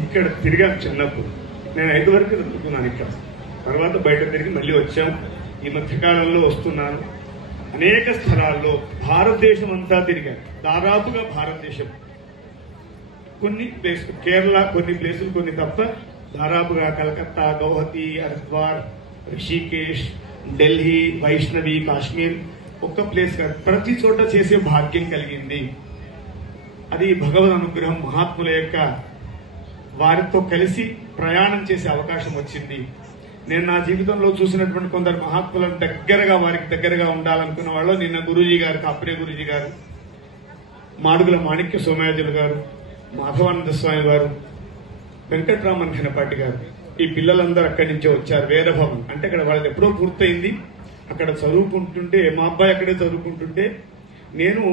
ఇక్కడ తిరిగాను చిన్నప్పుడు. నేను 5 వరకు చదువుకున్నాను ఇక్కడ. తర్వాత బయట తిరిగి మళ్ళీ వచ్చాం. ఈ మధ్యకాలంలో వస్తున్నాను. అనేక స్థలాల్లో భారతదేశం అంతా తిరిగాను. దాదాపుగా భారతదేశం కొన్ని ప్లేసులు, కేరళ కొన్ని ప్లేసులు కొన్ని తప్ప దాదాపుగా కలకత్తా, గౌహతి, హరిద్వార్, రిషికేష్, ఢిల్లీ, వైష్ణవి, కాశ్మీర్ ఒక్క ప్లేస్ కాదు, ప్రతి చోట చేసే భాగ్యం కలిగింది. అది భగవద్ అనుగ్రహం, మహాత్ముల యొక్క వారితో కలిసి ప్రయాణం చేసే అవకాశం వచ్చింది. నేను నా జీవితంలో చూసినటువంటి కొందరు మహాత్ములను దగ్గరగా, వారికి దగ్గరగా ఉండాలనుకున్న వాళ్ళు నిన్న గురూజీ గారు, కాప్రే గురూజీ గారు, మాడుగుల మాణిక్య సోమయాజులు గారు, మాధవానంద స్వామి వారు, వెంకట్రామన్ ఘనపాటి గారు, ఈ పిల్లలందరూ అక్కడి నుంచే వచ్చారు. వేదభవన్ అంటే అక్కడ వాళ్ళది ఎప్పుడో పూర్తయింది. అక్కడ చదువుకుంటుంటే, మా అబ్బాయి అక్కడే చదువుకుంటుంటే, నేను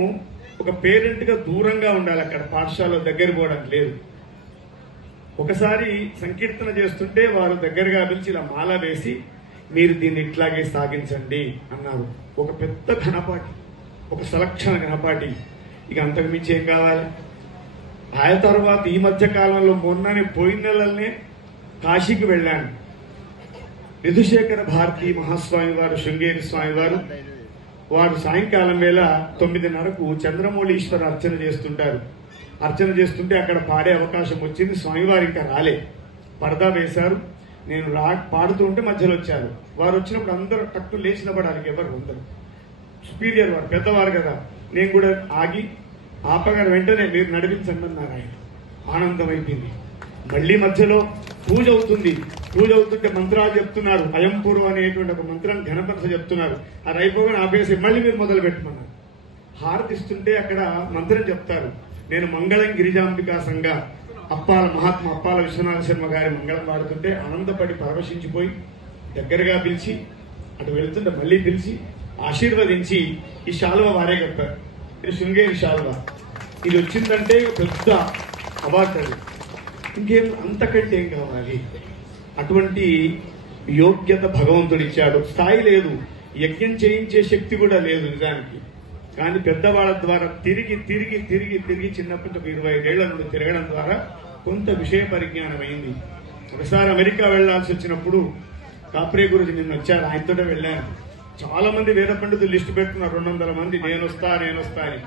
ఒక పేరెంట్ గా దూరంగా ఉండాలి. అక్కడ పాఠశాల దగ్గర పోవడానికి లేదు. ఒకసారి సంకీర్తన చేస్తుంటే వారు దగ్గరగా పిలిచి ఇలా మాల వేసి, మీరు దీన్ని ఇట్లాగే సాగించండి అన్నారు. ఒక పెద్ద ఘనపాటి, ఒక సలక్షణ ఘనపాటి. ఇక అంతకు మించి ఏం కావాలి? ఆ తర్వాత ఈ మధ్య కాలంలో మొన్ననే పోయిన నెలలనే కాశీకి వెళ్ళాను. యదుశేఖర భారతీ మహాస్వామి వారు, శృంగేరి స్వామి వారు, వారు సాయంకాలం వేళ 9:30కు చంద్రమౌళీశ్వర అర్చన చేస్తుంటారు. అర్చన చేస్తుంటే అక్కడ పాడే అవకాశం వచ్చింది. స్వామివారు ఇంకా రాలే, పరదా వేశారు. నేను పాడుతూ ఉంటే మధ్యలో వచ్చారు. వారు వచ్చినప్పుడు అందరూ టక్కు లేచి నిలబడాలి. ఎవరు ఉండరు. సుపీరియర్ వారు, పెద్దవారు కదా. నేను కూడా ఆగి ఆపగానే వెంటనే మీరు నడిపించండి అన్నారు. ఆయన ఆనందం అయిపోయింది. మళ్లీ మధ్యలో పూజ అవుతుంది. పూజ అవుతుంటే మంత్రాలు చెప్తున్నారు. అయంపూర్వ అనేటువంటి ఒక మంత్రాన్ని ఘనపరచ చెప్తున్నారు. అది అయిపోగానే ఆపేసి మళ్ళీ మీరు మొదలు పెట్టమన్నారు. హారతిస్తుంటే అక్కడ మంత్రం చెప్తారు. నేను మంగళం గిరిజాంబికా సంఘ అప్పాల మహాత్మ అప్పాల విశ్వనాథ శర్మ గారి మంగళం వాడుతుంటే ఆనందపడి పరవశించిపోయి దగ్గరగా పిలిచి, అటు వెళ్తుంటే మళ్లీ పిలిచి ఆశీర్వదించి ఈ శాలువ వారే కప్పారు. ఇది శృంగేరి శాలువ. ఇది వచ్చిందంటే పెద్ద అవార్డు. అది ఇంకేం, అంతకంటే ఏం కావాలి? అటువంటి యోగ్యత భగవంతుడు ఇచ్చాడు. స్థాయి లేదు, యజ్ఞం చేయించే శక్తి కూడా లేదు నిజానికి. కానీ పెద్దవాళ్ళ ద్వారా తిరిగి తిరిగి తిరిగి తిరిగి చిన్నప్పటి 25 ఏళ్ల నుండి తిరగడం ద్వారా కొంత విషయ పరిజ్ఞానం అయింది. ఒకసారి అమెరికా వెళ్లాల్సి వచ్చినప్పుడు కాప్రే గురుజీ నిన్న వచ్చారు. ఆయనతోనే వెళ్ళాను. చాలా మంది వేద పండితులు లిస్టు పెట్టుకున్నారు, 200 మంది. నేనొస్తా అని.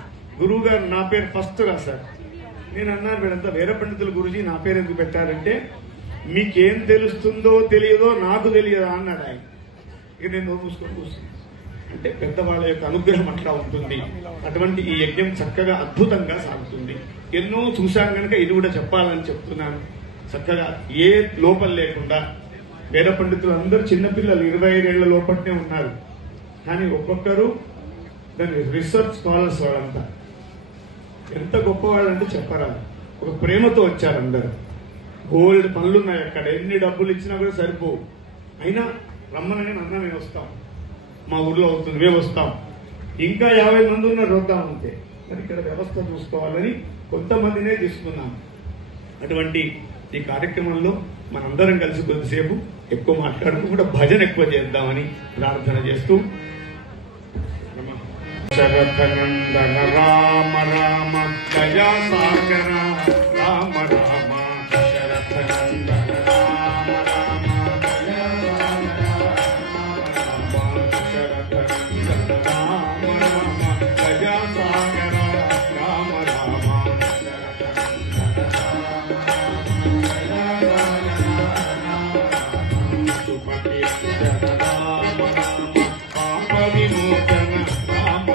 గురువు గారు నా పేరు ఫస్ట్ రాశారు. నేను అన్నాను, వీడంతా వేద పండితులు గురుజీ నా పేరు ఎందుకు పెట్టారంటే, మీకేం తెలుస్తుందో తెలియదో నాకు తెలియదా అన్నాడు ఆయన. ఇక నేను చూసుకొని కూర్చున్నాను. అంటే పెద్దవాళ్ళ యొక్క అనుగ్రహం అట్లా ఉంటుంది. అటువంటి ఈ యజ్ఞం చక్కగా అద్భుతంగా సాగుతుంది. ఎన్నో చూశాను కనుక ఇది కూడా చెప్పాలని చెప్తున్నాను. చక్కగా ఏ లోపం లేకుండా వేద పండితులు అందరూ చిన్నపిల్లలు 25 ఏళ్ల లోపట్నే ఉన్నారు. కానీ ఒక్కొక్కరు దాని రీసెర్చ్ స్కాలర్స్ వాళ్ళంతా ఎంత గొప్పవాళ్ళంటే చెప్పరాదు. ఒక ప్రేమతో వచ్చారు అందరూ. గోల్డ్ పనులున్నాయి అక్కడ, ఎన్ని డబ్బులు ఇచ్చినా కూడా సరిపోవు. అయినా రమ్మనని అన్నా మేము వస్తాం, మా ఊర్లో అవుతుంది, మేము వస్తాం. ఇంకా 50 మంది ఉన్నారు, వద్దాం అంతే. మరి ఇక్కడ వ్యవస్థ చూసుకోవాలని కొంతమందినే తీసుకున్నాం. అటువంటి ఈ కార్యక్రమంలో మనందరం కలిసి కొద్దిసేపు ఎక్కువ మాట్లాడుతూ కూడా భజన ఎక్కువ చేద్దామని ప్రార్థన చేస్తూ, శరథనందన రామ రామ దయా సాగర రామ రామ, శరథనందన రామ రామ దయా శరథనందన రామ రామ దయా సాగర రామ రామ, సుపతి రామ రామ పాప విమోచన రామ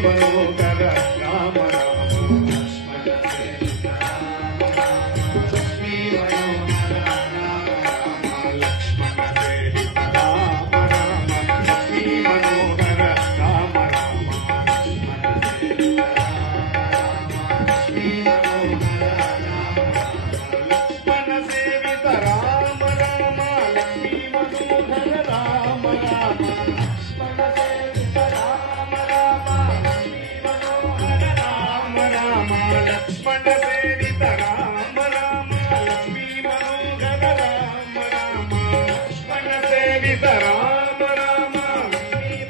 మనోహర రామ రామ లక్ష్మణ సేవిత రామ రామ లక్ష్మీ మనోహర రామ రామ లక్ష్మణ సేవిత రామ రామ లక్ష్మీ మనోహర రామ రామ లక్ష్మణ సేవిత రామ రామ లక్ష్మీ మనోహర రామ రామ లక్ష్మణ సేవిత రామ రామ లక్ష్మీ మనోహర రామ రామ లక్ష్మణ సేవిత రామ రామ లక్ష్మీ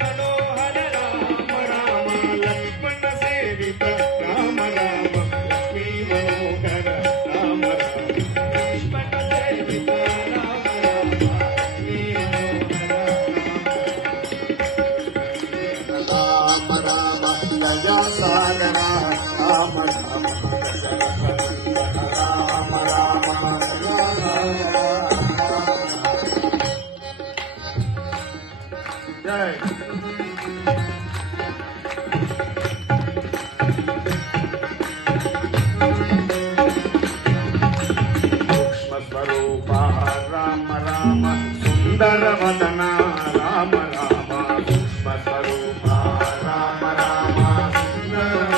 మనోహర రామ రామ లక్ష్మణ సేవిత రామ రామ లక్ష్మీ మనోహర రామ రామ లక్ష్మణ సేవిత రామ రామ లక్ష్మీ మనోహర రామ రామ దయా సాగర రామ రామ రామ రామ జై సూక్ష్మస్వరూప రామ రామ సుందర వదన రామ రామ సూక్ష్మస్వరూప రామ రామ సుందర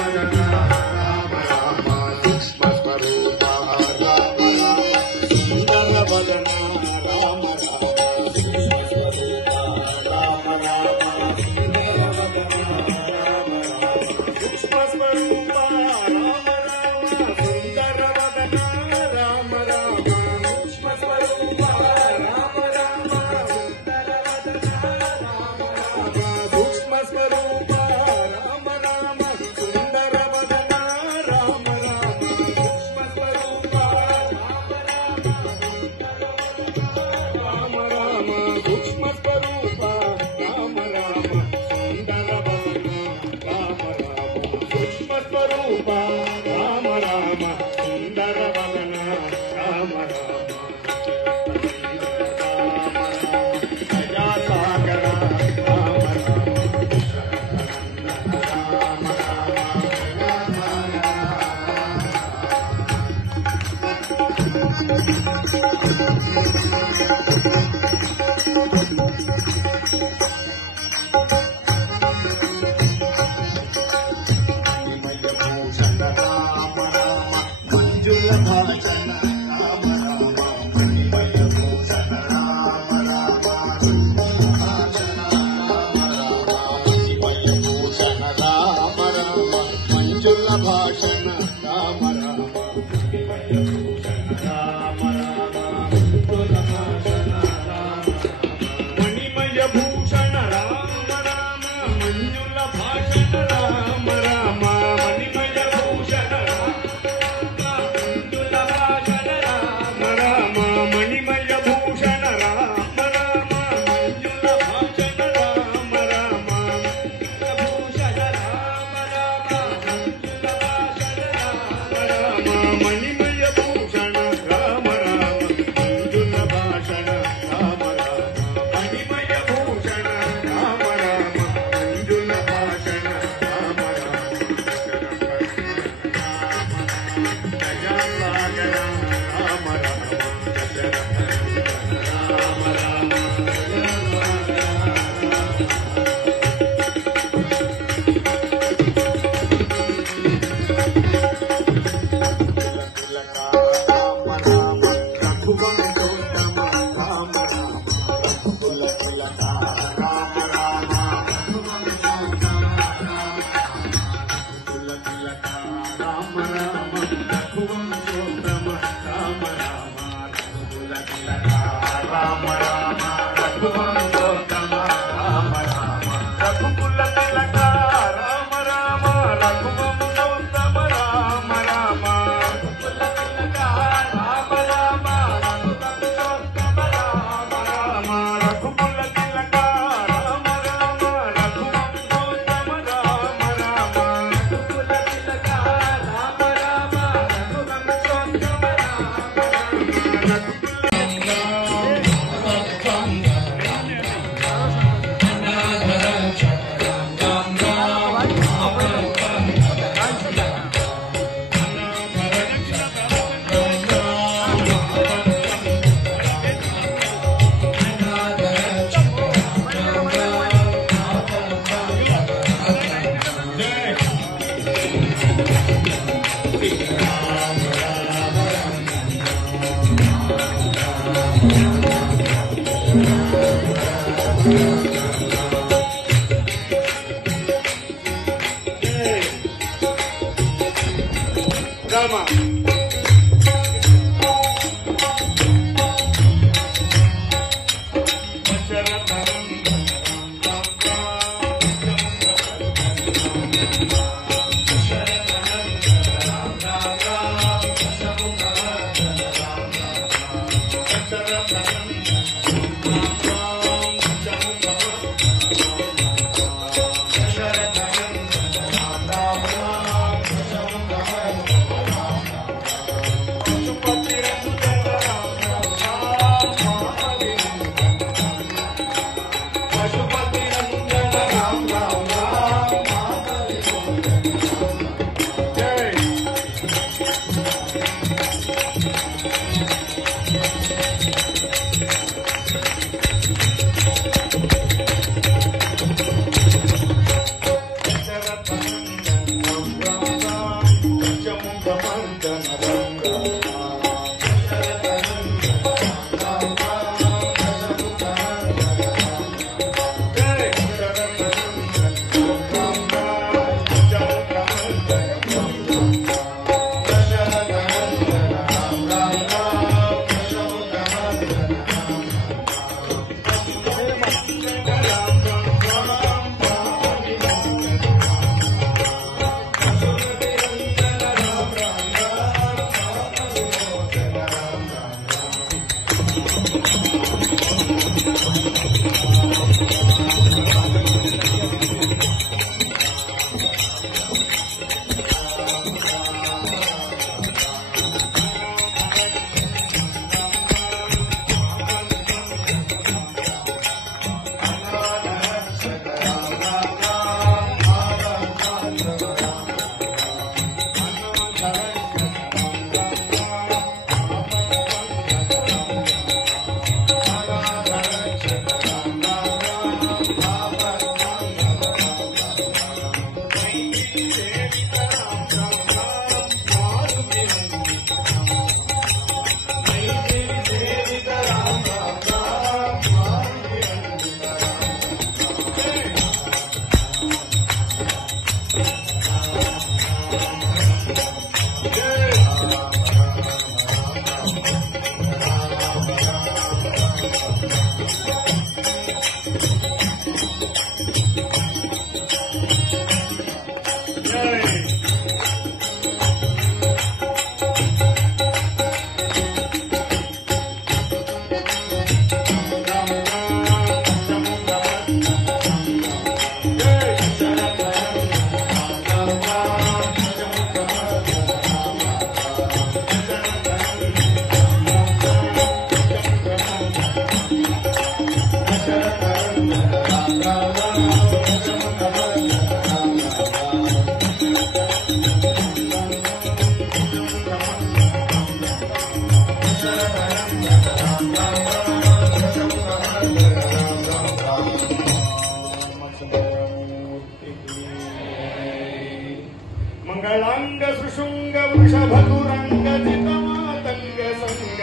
मंगलांग सुशुंग वृषभतुरंग जितमातंग संग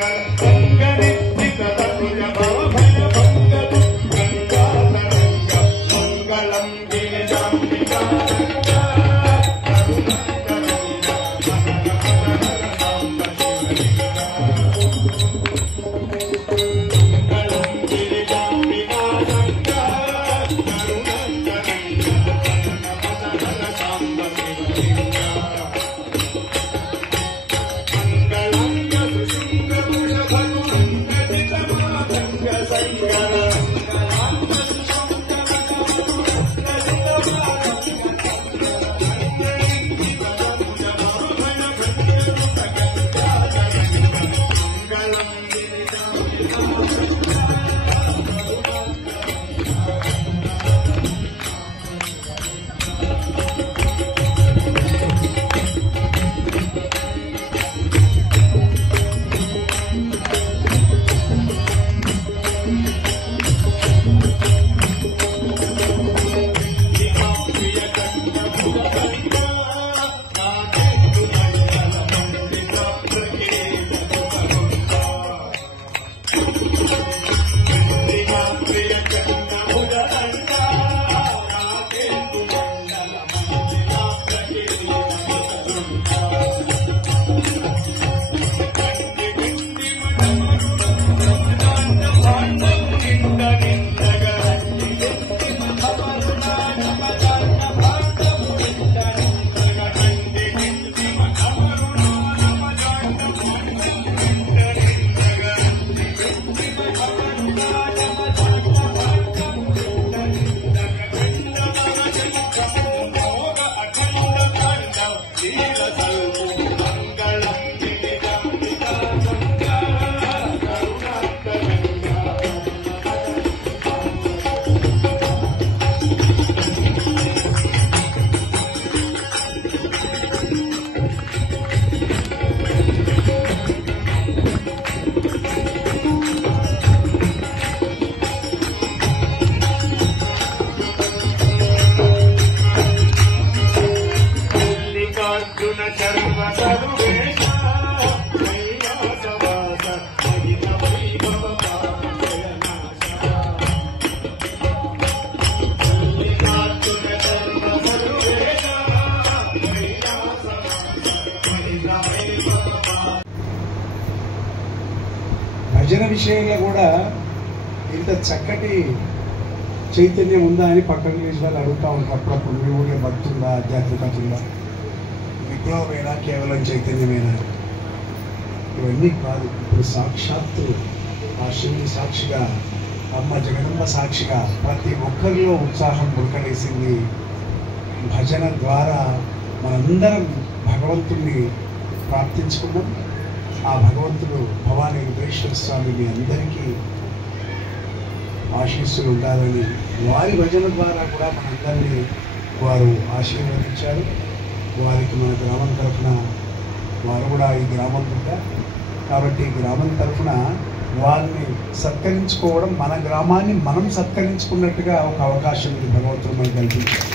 अंग निश्चित तनुज भव भय भंग गंगातरंग मंगलम गिरिजाम्बिका భజన విషయంలో కూడా ఇంత చక్కటి చైతన్యం ఉందా అని పక్కన లేచి వాళ్ళు అడుగుతూ ఉంటారు అప్పుడప్పుడు. మీ ఊళ్ళో భక్తి ఉందా, ఆధ్యాత్మికత ఉందా, విప్లవమేనా, కేవలం చైతన్యమేనా? ఇవన్నీ కాదు. ఇప్పుడు సాక్షాత్తు ఆ శివుని సాక్షిగా, అమ్మ జగదంబ సాక్షిగా ప్రతి ఒక్కరిలో ఉత్సాహం పులకలేసింది. భజన ద్వారా మనందరం భగవంతుణ్ణి ప్రార్థించుకున్నాం. ఆ భగవంతుడు భవానీ రుద్రేశ్వర స్వామి మీ అందరికీ ఆశీస్సులు ఉండాలని వారి భజన ద్వారా కూడా మనందరినీ వారు ఆశీర్వదించారు. వారికి మన గ్రామం తరఫున, వారు కూడా ఈ గ్రామం బిడ్డ కాబట్టి ఈ గ్రామం తరఫున వారిని సత్కరించుకోవడం, మన గ్రామాన్ని మనం సత్కరించుకున్నట్టుగా ఒక అవకాశం భగవంతుడు మనకు కల్పించారు.